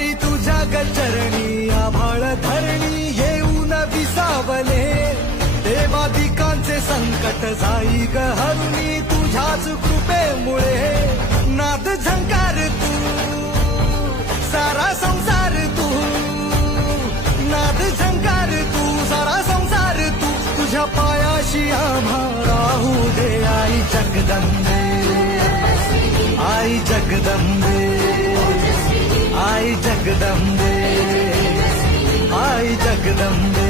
आई तुझ्या गचरणी आभाळ धरणी येऊन विसावले, देवादिकांचे संकट जाई ग हरुणी तुझ्याच कृपेमुळे. नाद झंकार तू सारा संसार तू, नाद झंकार तू सारा संसार तू, तुझ्या पायाशी आम्हा राहू दे. आई जगदंबे, आई जगदंबे, आई जगदंबे, आई जगदंबे.